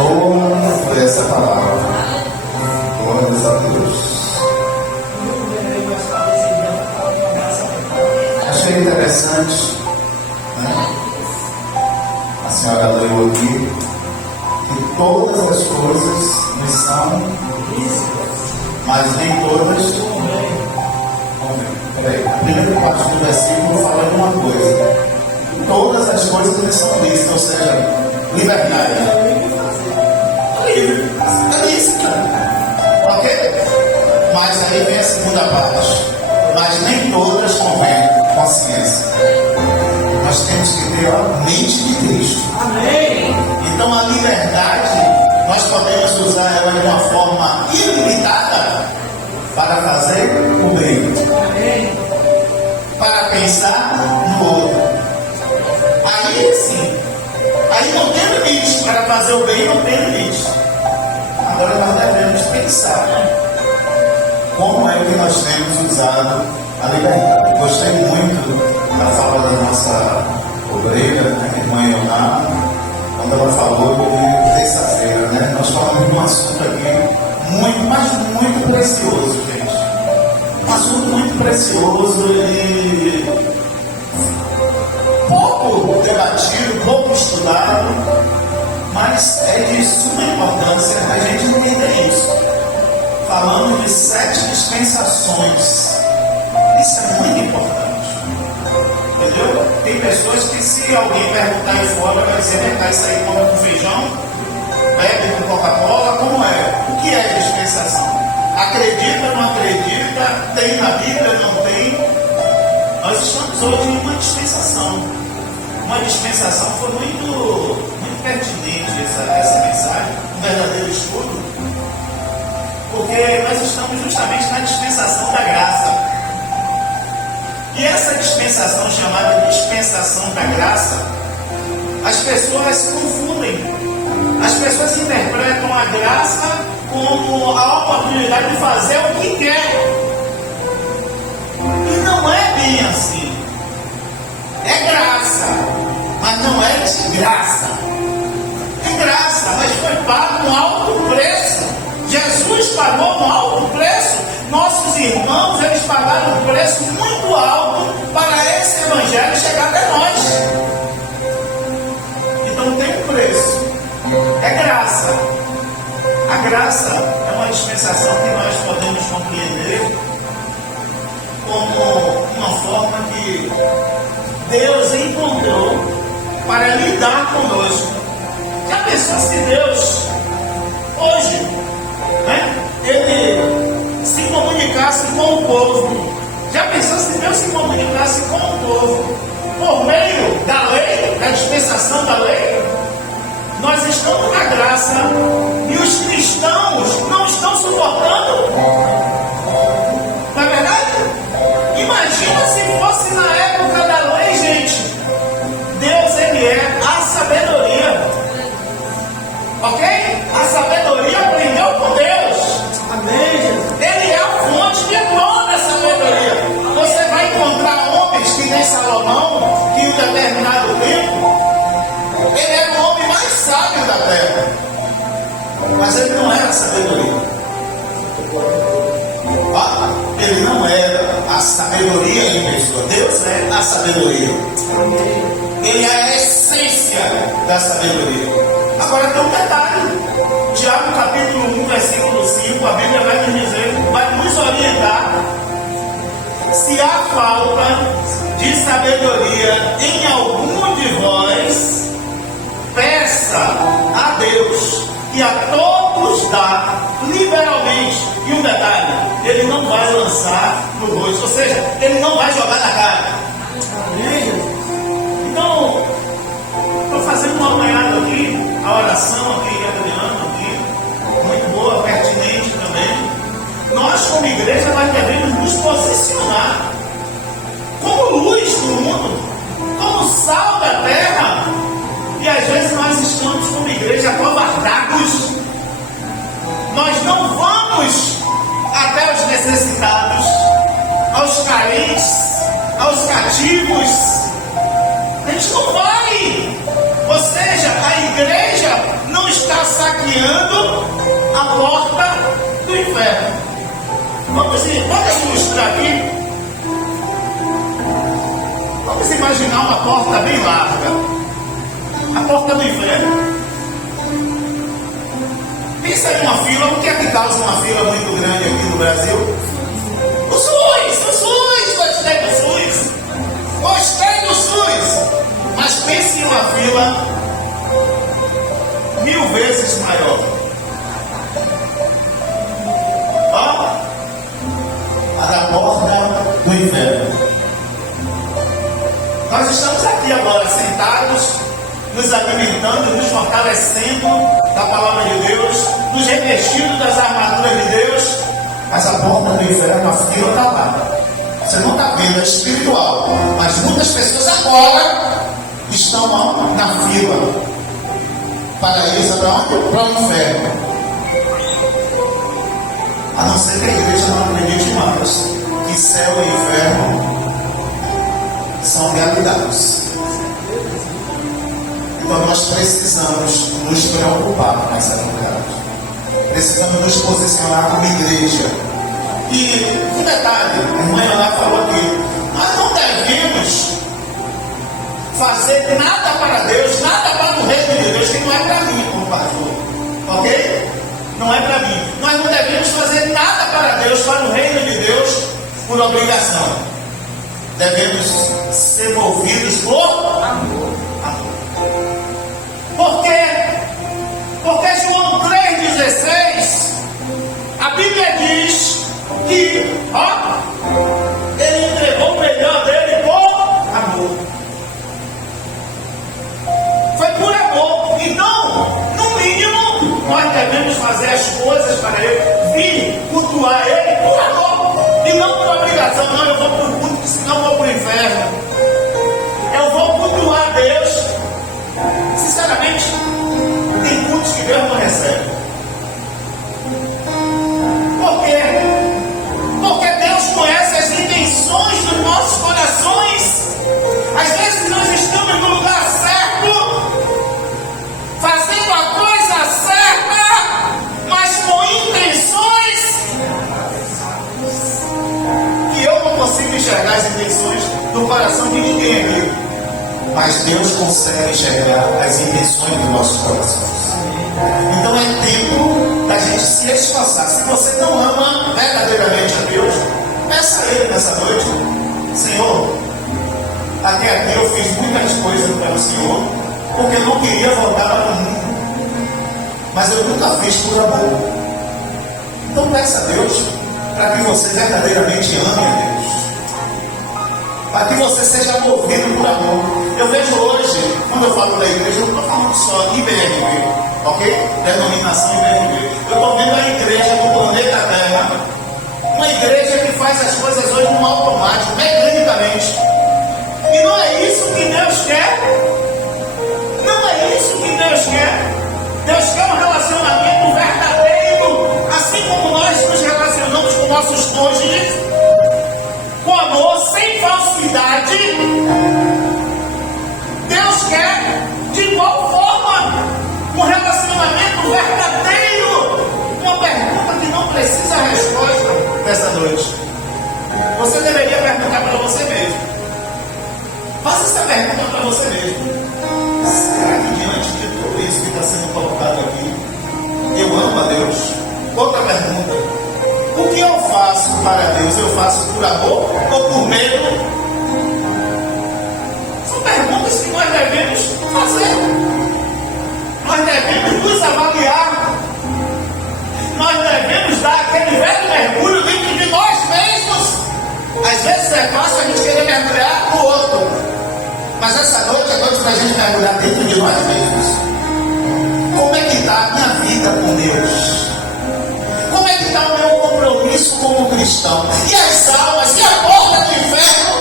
Oh, por essa palavra. Glórias a Deus. Achei interessante, né? A senhora leu aqui que todas as coisas nos são lícitas, mas nem todas convêm. Peraí, a primeira parte do versículo fala de uma coisa: todas as coisas nos são lícitas, ou seja, liberdade. Livre, é lícita, ok? Mas aí vem a segunda parte: mas nem todas convêm. Consciência. Nós temos que ter a mente de Cristo. Amém. Então a liberdade, nós podemos usar ela de uma forma ilimitada para fazer o bem. Amém. Para pensar no outro. Aí sim. Aí não tem limite. Para fazer o bem não tem limite. Agora nós devemos pensar como é que nós temos usado a liberdade. Gostei muito da fala da nossa obreira, a irmã Ioná, quando ela falou de terça-feira, né? Nós falamos de um assunto aqui muito, mas muito precioso, gente. Um assunto muito precioso e pouco debatido, pouco estudado, mas é de suma importância a gente entender isso. Falando de 7 dispensações. Isso é muito importante. Entendeu? Tem pessoas que, se alguém perguntar aí fora, vai dizer: vai sair come com feijão, bebe com Coca-Cola, como é? O que é dispensação? Acredita, não acredita? Tem na Bíblia, não tem? Nós estamos hoje em uma dispensação. Uma dispensação. Foi muito pertinente essa mensagem, um verdadeiro estudo, porque nós estamos justamente na dispensação da graça. E essa dispensação, chamada dispensação da graça, as pessoas se confundem. As pessoas interpretam a graça como a oportunidade de fazer o que quer. E não é bem não é de graça. É graça, mas foi pago um alto preço. Jesus pagou um alto preço. Nossos irmãos, eles pagaram um preço muito alto para esse evangelho chegar até nós. Então tem um preço. É graça. A graça é uma dispensação que nós podemos compreender como uma forma que Deus encontrou para lidar conosco. Já pensou se Deus hoje, né, ele se comunicasse com o povo? Já pensou se Deus se comunicasse com o povo por meio da lei, da dispensação da lei? Nós estamos na graça e os cristãos não estão suportando. Não é verdade? Imagina se fosse na época da lei, gente. Deus, ele é a sabedoria. Ok? A sabedoria aprendeu com Deus. Amém. Ele é a fonte de toda a sabedoria. Você vai encontrar homens que nem Salomão, que em um determinado tempo, ele era o homem mais sábio da terra. Mas ele não era a sabedoria. Ele não era a sabedoria em pessoa. Deus é a sabedoria. Ele é a essência da sabedoria. Agora tem um detalhe. Tiago capítulo 1, versículo 5, a Bíblia vai nos dizer, vai nos orientar. Se há falta de sabedoria em algum de vós, peça a Deus, que a todos dá liberalmente. E um detalhe, ele não vai lançar no rosto, ou seja, ele não vai jogar na cara. Então, estou fazendo uma apanhada aqui, a oração aqui, Adriano aqui, muito boa, pertinente também. Nós como igreja, nós devemos nos posicionar como luz do mundo, como sal da terra. E às vezes nós estamos como igreja acovardados. Nós não vamos até os necessitados, aos carentes, aos cativos. A gente não vai. Ou seja, a igreja não está saqueando a porta do inferno. Vamos ilustrar aqui. Vamos imaginar uma porta bem larga. A porta do inferno. Pensa em uma fila. O que é que causa uma fila muito grande aqui no Brasil? O SUS! Gostei do SUS! Gostei do SUS! Mas pense em uma fila 1000 vezes maior. A da porta do inferno. Nós estamos aqui agora sentados, nos alimentando, nos fortalecendo da palavra de Deus, nos revestindo das armaduras de Deus, mas a porta do inferno, a fila está lá. Você não está vendo, é espiritual, mas muitas pessoas agora estão na fila para isso, para onde? Para o inferno. A não ser que a igreja não acredite mais que céu e inferno são realidades. Então nós precisamos nos preocupar com essa realidade. Precisamos nos posicionar como igreja. E um detalhe, a irmã Ana falou aqui, nós não devemos fazer nada para Deus, nada para o reino de Deus, que não é para mim como pastor. Ok? Não é para mim. Nós não devemos fazer nada para Deus, para o reino de Deus, por obrigação. Devemos ser movidos por amor. Por quê? Porque João 3,16, a Bíblia diz que ele entregou o melhor dele por amor. Foi por amor. Então, no mínimo, nós devemos fazer as coisas para ele, vir cultuar ele por amor. E não por obrigação. Não, eu vou para o culto, senão eu vou para o inferno. Eu vou cultuar Deus. Sinceramente, tem cultos que Deus não recebe. Por quê? Porque Deus não é enxergar as intenções do coração de ninguém aqui. Mas Deus consegue enxergar as intenções dos nossos corações. Então é tempo da gente se esforçar. Se você não ama verdadeiramente a Deus, peça a Ele nessa noite: Senhor, até aqui eu fiz muitas coisas para o Senhor, porque eu não queria voltar para o mundo, mas eu nunca fiz por amor. Então peça a Deus para que você verdadeiramente ame a Deus, para que você seja movido por amor. Eu vejo hoje, quando eu falo da igreja, eu não estou falando só IBRV, ok? Denominação IBRV. Eu estou vendo a igreja do planeta Terra, uma igreja que faz as coisas hoje no automático, mecanicamente. E não é isso que Deus quer. Não é isso que Deus quer. Deus quer um relacionamento verdadeiro, assim como nós nos relacionamos com nossos cônjuges, com amor, sem falsidade. Deus quer, de igual forma, um relacionamento verdadeiro. Uma pergunta que não precisa resposta nessa noite. Você deveria perguntar para você mesmo. Faça essa pergunta para você mesmo: será que diante de tudo isso que está sendo colocado aqui, eu amo a Deus? Outra pergunta: o que eu faço para Deus? Eu faço por amor ou por medo? São perguntas que nós devemos fazer. Nós devemos nos avaliar. Nós devemos dar aquele velho mergulho dentro de nós mesmos. Às vezes é fácil a gente querer mergulhar no outro, mas essa noite é noite para a gente mergulhar dentro de nós mesmos. Como é que está a minha vida com Deus? Como é que está o meu compromisso como cristão? E as almas? E a porta do inferno?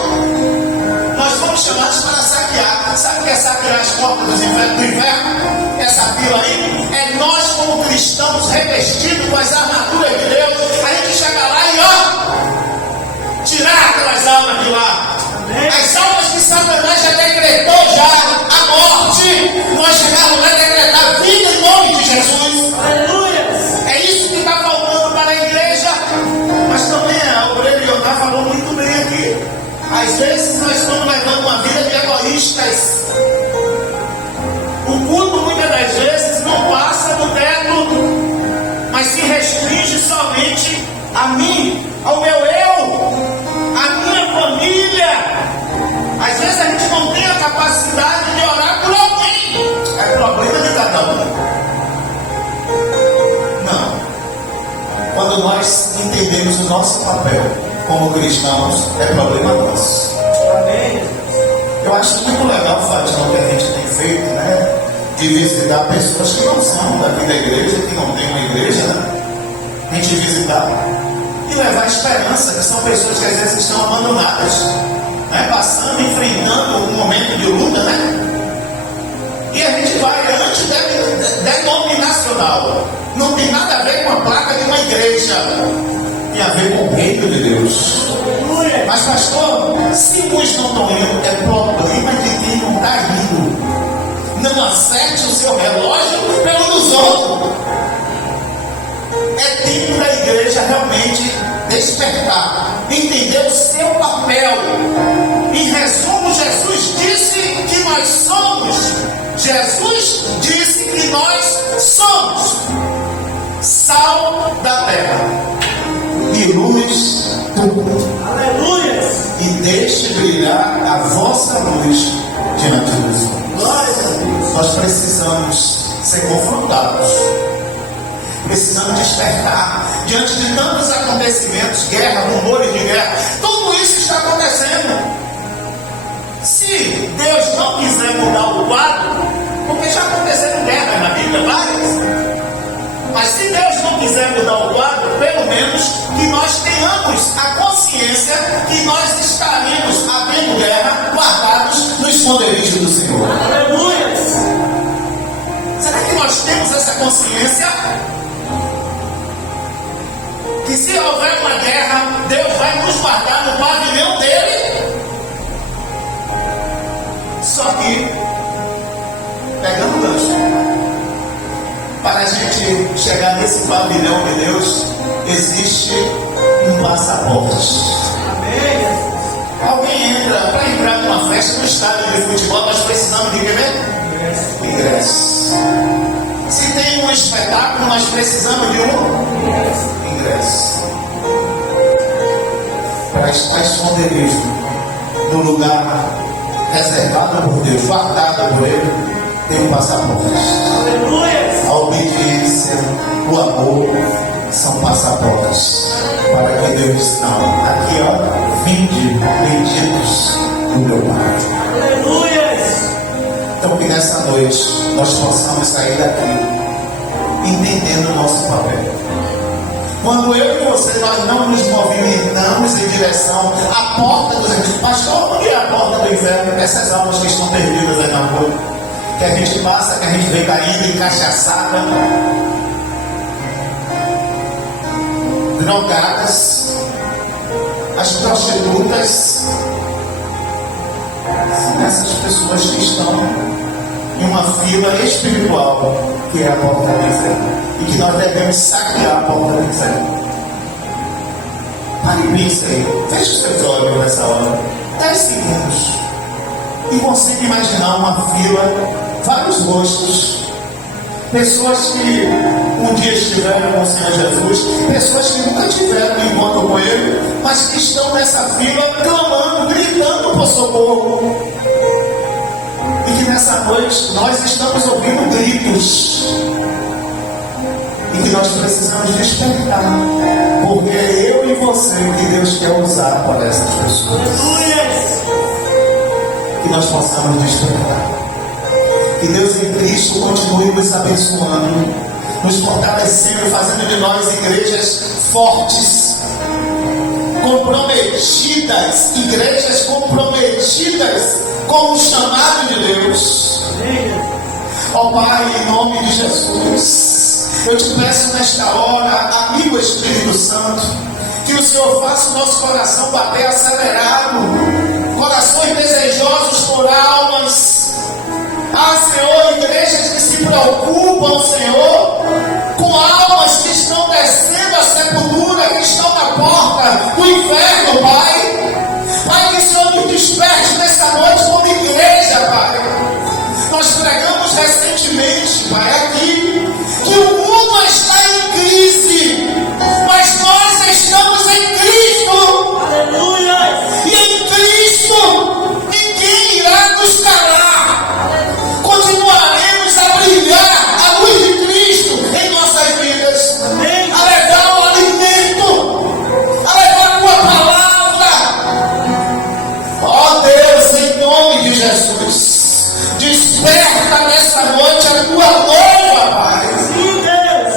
Nós fomos chamados para saquear. Sabe o que é saquear as portas do inferno? Essa fila aí é nós como cristãos revestidos com as armaduras de Deus. A gente chega lá e tirar aquelas almas de lá. As almas que Satanás já decretou a morte. Nós chegamos lá e decretar vida em nome de Jesus. Aleluia! É isso que está faltando para a igreja. Mas também a obreira Iotá falou muito bem aqui. Às vezes nós estamos levando uma vida de egoístas. O culto muitas das vezes não passa do teto, mas se restringe somente a mim, ao meu eu, à minha família. Às vezes a gente não tem a capacidade de orar por alguém. É problema de cada um. Não. Quando nós entendemos o nosso papel como cristãos, é problema nosso. Amém. Eu acho muito legal, Fátima, o que a gente tem feito, né? De visitar pessoas que não são daqui da igreja, que não tem uma igreja, né? A gente visitar e levar esperança, que são pessoas que às vezes estão abandonadas, né? Passando, enfrentando um momento de luta, né? E a gente vai denominacional. Não tem nada a ver com a placa de uma igreja. Tem a ver com o reino de Deus. Mas pastor, se uns não estão indo, é problema de quem não está indo. Não acerte o seu relógio pelo dos outros. É tempo da igreja realmente despertar, entender o seu papel. Em resumo, Jesus disse que nós somos. Jesus disse que nós somos sal da terra e luz do mundo. Aleluia! E deixe brilhar a vossa luz diante dos homens. Nós precisamos ser confrontados. Precisamos despertar diante de tantos acontecimentos, guerra, rumores de guerra. Tudo isso está acontecendo. Se Deus não quiser mudar o quadro, porque já aconteceram guerras na Bíblia, várias. Mas se Deus não quiser mudar o quadro, pelo menos que nós tenhamos a consciência que nós estaremos havendo guerra, guardados no esconderijo do Senhor. Aleluia! Será que nós temos essa consciência? Que se houver uma guerra, Deus vai nos guardar no pavilhão dele? Só que, pegando o gancho, para a gente chegar nesse pavilhão de Deus, existe um passaporte. Amém. estádio de futebol, nós precisamos de quê mesmo? Ingresso. Se tem um espetáculo, nós precisamos de um ingresso. Para estar escondido no lugar reservado por Deus, guardado por Ele, tem um passaporte. A obediência, o amor são passaportes para que Deus diz: não, aqui ó, vinde, benditos do meu Pai. Então que nessa noite nós possamos sair daqui entendendo o nosso papel. Quando eu e você, nós não nos movimentamos em direção à porta do inferno. Pastor, onde é a porta do inferno? Essas almas que estão perdidas aí na rua, que a gente passa, que a gente vê caindo em cachaçada, drogadas, as prostitutas, são essas pessoas que estão em uma fila espiritual, que é a porta do inferno, e que nós devemos saquear a porta do inferno. Pare e pense aí, feche os seus olhos nessa hora, 10 segundos, e consiga imaginar uma fila, vários rostos, pessoas que um dia estiveram com o Senhor Jesus, pessoas que nunca tiveram encontro com Ele, mas que estão nessa fila clamando, gritando por socorro. E que nessa noite nós estamos ouvindo gritos. E que nós precisamos despertar. Porque é eu e você que Deus quer usar para essas pessoas. Que nós possamos despertar. Que Deus em Cristo continue nos abençoando, nos fortalecendo, fazendo de nós igrejas fortes, comprometidas, igrejas comprometidas com o chamado de Deus. Ó Pai, em nome de Jesus, eu te peço nesta hora, amigo Espírito Santo, que o Senhor faça o nosso coração bater acelerado, corações desejosos por almas. Ah, Senhor, igrejas que se preocupam, Senhor, com almas que estão descendo a sepultura, que estão na porta do inferno, Pai. Pai, que o Senhor nos desperte nessa noite como igreja, Pai. Nós pregamos recentemente, Pai, aqui, que o mundo está em crise, mas nós estamos em Cristo. Aleluia! E em Cristo, ninguém irá nos calar. Continuaremos a brilhar a luz de Cristo em nossas vidas. Amém. A levar o alimento, a levar a tua palavra. Ó Deus, em nome de Jesus, desperta nessa noite a tua noiva, Pai. Sim, Deus.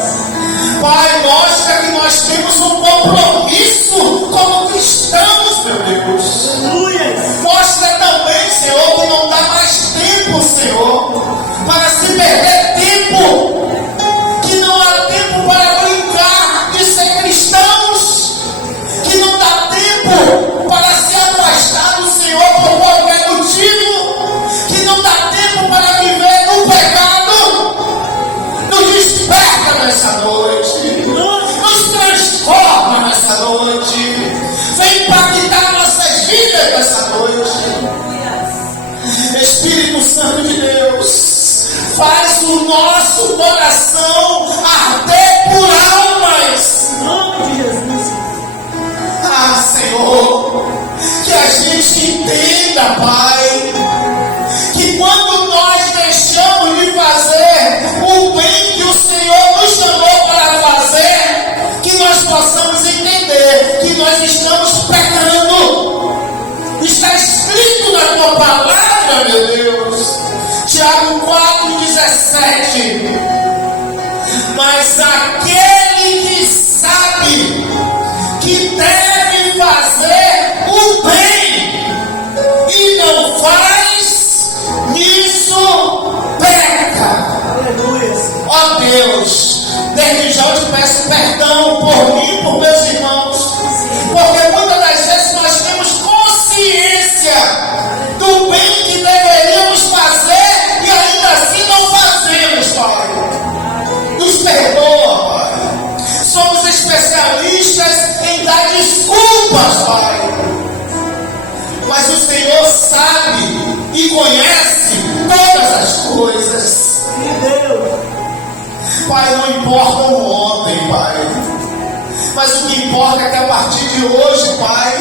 Pai, mostra que nós temos um compromisso como cristãos, meu Deus. Aleluia. Mostra também, Senhor, que não dá mais tempo, Senhor, para se perder tempo, que não há tempo para brincar de ser cristãos, que não dá tempo para se afastar do Senhor por qualquer motivo, que não dá tempo para viver no pecado. Nos desperta nessa noite, nos transforma nessa noite, vem impactar nossas vidas nessa noite. Espírito Santo de Deus, faz o nosso coração arder por almas. Em nome de Jesus. Ah, Senhor, que a gente entenda, Pai, que quando nós deixamos de fazer o bem que o Senhor nos chamou para fazer, que nós possamos entender que nós estamos pecando. Está escrito na tua palavra, meu Deus, Tiago 4,17. Mas aquele que sabe que deve fazer o bem e não faz, nisso peca. Aleluia. Ó Deus, desde já eu te peço perdão por mim e por meus irmãos, porque muitas das vezes nós temos consciência do bem que deveríamos fazer e ainda assim não fazemos, Pai. Nos perdoa, Pai. Somos especialistas em dar desculpas, Pai. Mas o Senhor sabe e conhece todas as coisas. Pai, não importa o ontem, Pai, mas o que importa é que a partir de hoje, Pai,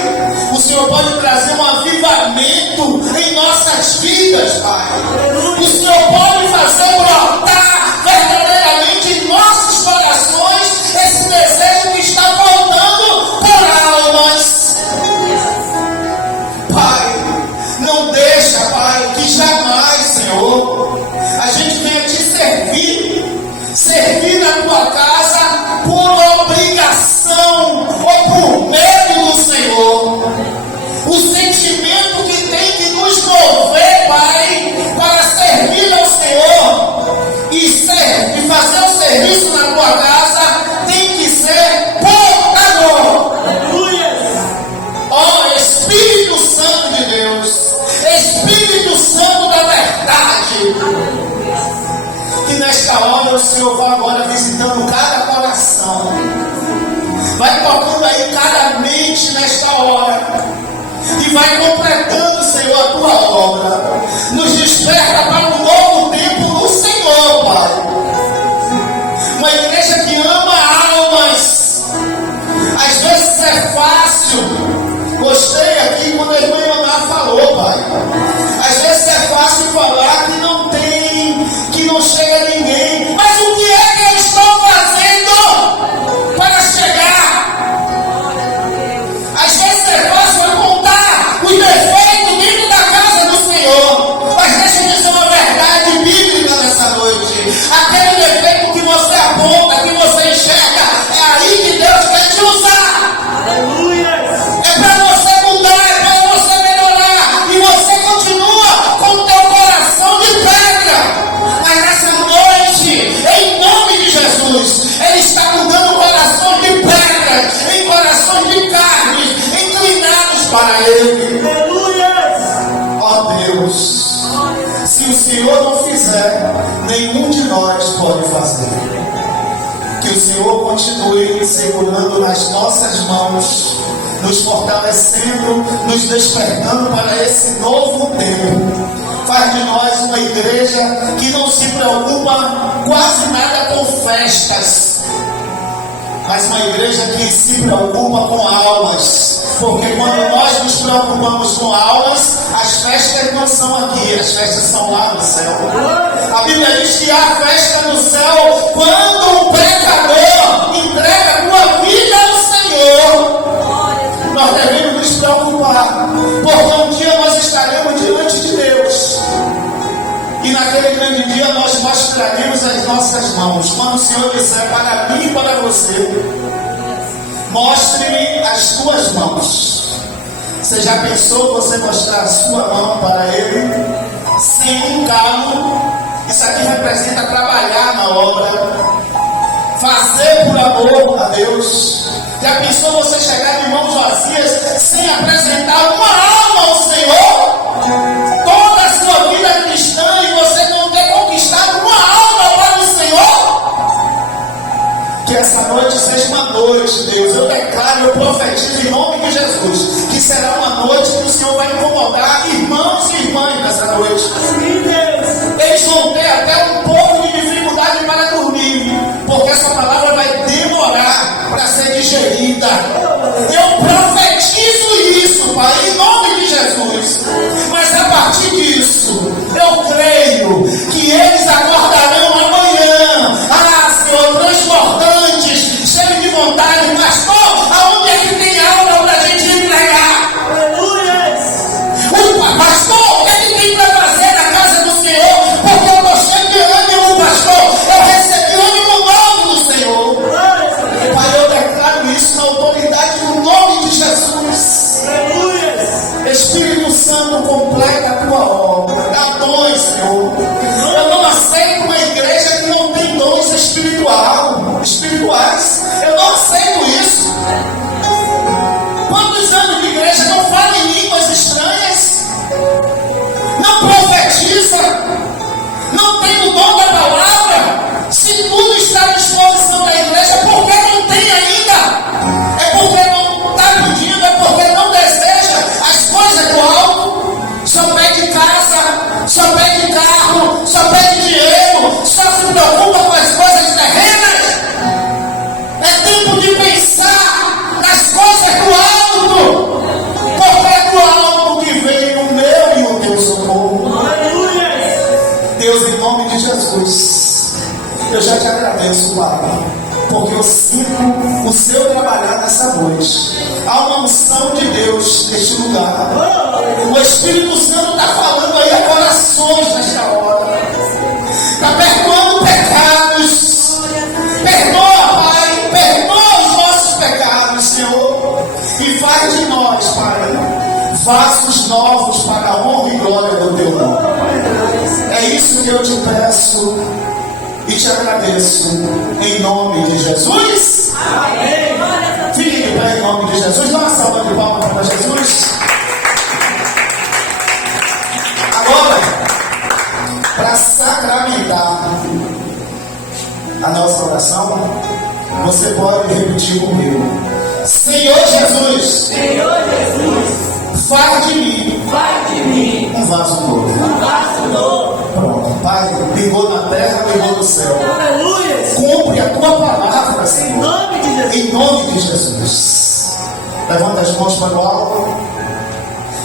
o Senhor pode trazer um avivamento em nossas vidas, Pai. O Senhor pode fazer brotar verdadeiramente em nossos corações esse desejo que está faltando por almas. Pai, não deixa, Pai, que jamais, Senhor, a gente venha te servir na tua casa por obrigação ou por medo do Senhor. O sentimento que tem que nos mover, Pai, para servir ao Senhor e fazer o serviço na tua casa tem que ser por amor. Ó Espírito Santo de Deus, Espírito Santo da verdade, que nesta hora o Senhor vai agora visitando cada coração, vai tocando aí cada mente nesta hora, e vai completando, Senhor, a tua obra. Nos desperta para um novo tempo no Senhor, Pai. Uma igreja que ama almas. Às vezes é fácil. Gostei aqui quando a irmã Emaná falou, Pai. Às vezes é fácil falar que não tem, que não chega ninguém. Mas o que é que eu estou fazendo para chegar? Às vezes é fácil apontar os defeitos dentro da casa do Senhor. Mas deixa eu dizer uma verdade bíblica nessa noite. Aquele defeito que você aponta, que você enxerga, é aí que Deus quer te usar. É para você mudar, é para você melhorar. E você continua com o teu coração de pedra. Mas nessa noite, em nome de Jesus, Ele está mudando corações de pedra em corações de carne, inclinados para Ele. Ó Deus, se o Senhor não fizer, nenhum de nós pode fazer. Que o Senhor continue segurando nas nossas mãos, nos fortalecendo, nos despertando para esse novo tempo. Faz de nós uma igreja que não se preocupa quase nada com festas, mas uma igreja que se preocupa com almas. Porque quando nós nos preocupamos com almas, as festas não são aqui, as festas são lá no céu. A Bíblia diz que há festa no céu quando o pecador entrega a tua vida ao Senhor. Nós devemos nos preocupar, porque um dia nós estaremos diante de Deus. E naquele grande dia nós mostraremos as nossas mãos. Quando o Senhor disser para mim e para você, mostre-me as tuas mãos. Você já pensou você mostrar a sua mão para Ele sem um calo? Isso aqui representa trabalhar na obra, fazer por amor a Deus. Já pensou você chegar de mãos vazias sem apresentar uma alma ao Senhor? Toda a sua vida cristã e você não ter conquistado uma alma para o Senhor? Que essa noite seja uma noite, Deus. Eu declaro, eu profetizo em nome de Jesus, que será uma noite que o Senhor vai incomodar irmãos e irmãs nessa noite. Eles vão ter até um pouco de dificuldade para dormir, porque essa palavra vai demorar para ser digerida. Eu profetizo isso, Pai, em nome de Jesus. Mas a partir disso, eu creio que eles acordarão amanhã. Senhor, transbordantes, cheios de vontade. Pastor, aonde é que tem aula para a gente entregar? Pastor, o que é que tem para fazer na casa do Senhor? Porque eu estou cheio de ânimo, pastor. Eu recebi ânimo novo do Senhor. Pai, eu declaro isso na autoridade do nome de Jesus. Espírito Santo, completa a tua obra. Dá dons, Senhor. Eu não aceito uma igreja que não tem dons espirituais. Eu não aceito isso. Quantos anos de igreja não fala em línguas estranhas? Não profetiza? Não tem o dom da palavra? Se tudo está à disposição da igreja, por que não tem ainda? É porque não está pedindo, é porque não deseja as coisas do alto. Só pede casa, noite. Há uma unção de Deus neste lugar. O Espírito Santo está falando aí a corações nesta hora. Está perdoando pecados. Perdoa, Pai. Perdoa os nossos pecados, Senhor. E faz de nós, Pai, vasos novos para a honra e glória do Teu nome. É isso que eu te peço e te agradeço. Em nome de Jesus. Amém. Fique de pé em nome de Jesus. Dá uma salva de palmas para Jesus. Agora, para sacramentar a nossa oração, você pode repetir comigo. Senhor Jesus, Senhor Jesus, faz de mim um vaso novo. Pronto, Pai, ligou na terra, ligou no céu. Aleluia. Cumpre a tua palavra, Senhor. Em nome de Jesus. Em nome de Jesus. Levanta as mãos para o alto.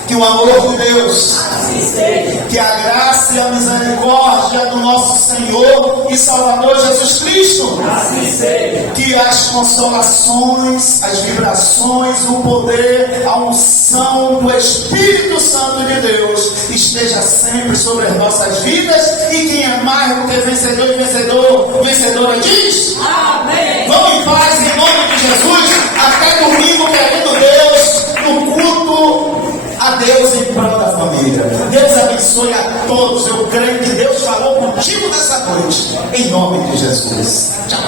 Que o amor de Deus, Assim seja. que a graça e a misericórdia do nosso Senhor e Salvador Jesus Cristo, Assim seja. que as consolações, as vibrações, o poder, a unção do Espírito Santo de Deus esteja sempre sobre as nossas vidas. E quem é mais do que vencedor e vencedora diz: Amém. vamos em paz em nome de Jesus. Até domingo, querendo Deus, no culto a Deus em prol da família. Deus abençoe a todos. Eu creio que Deus falou contigo nessa noite. Em nome de Jesus. Tchau.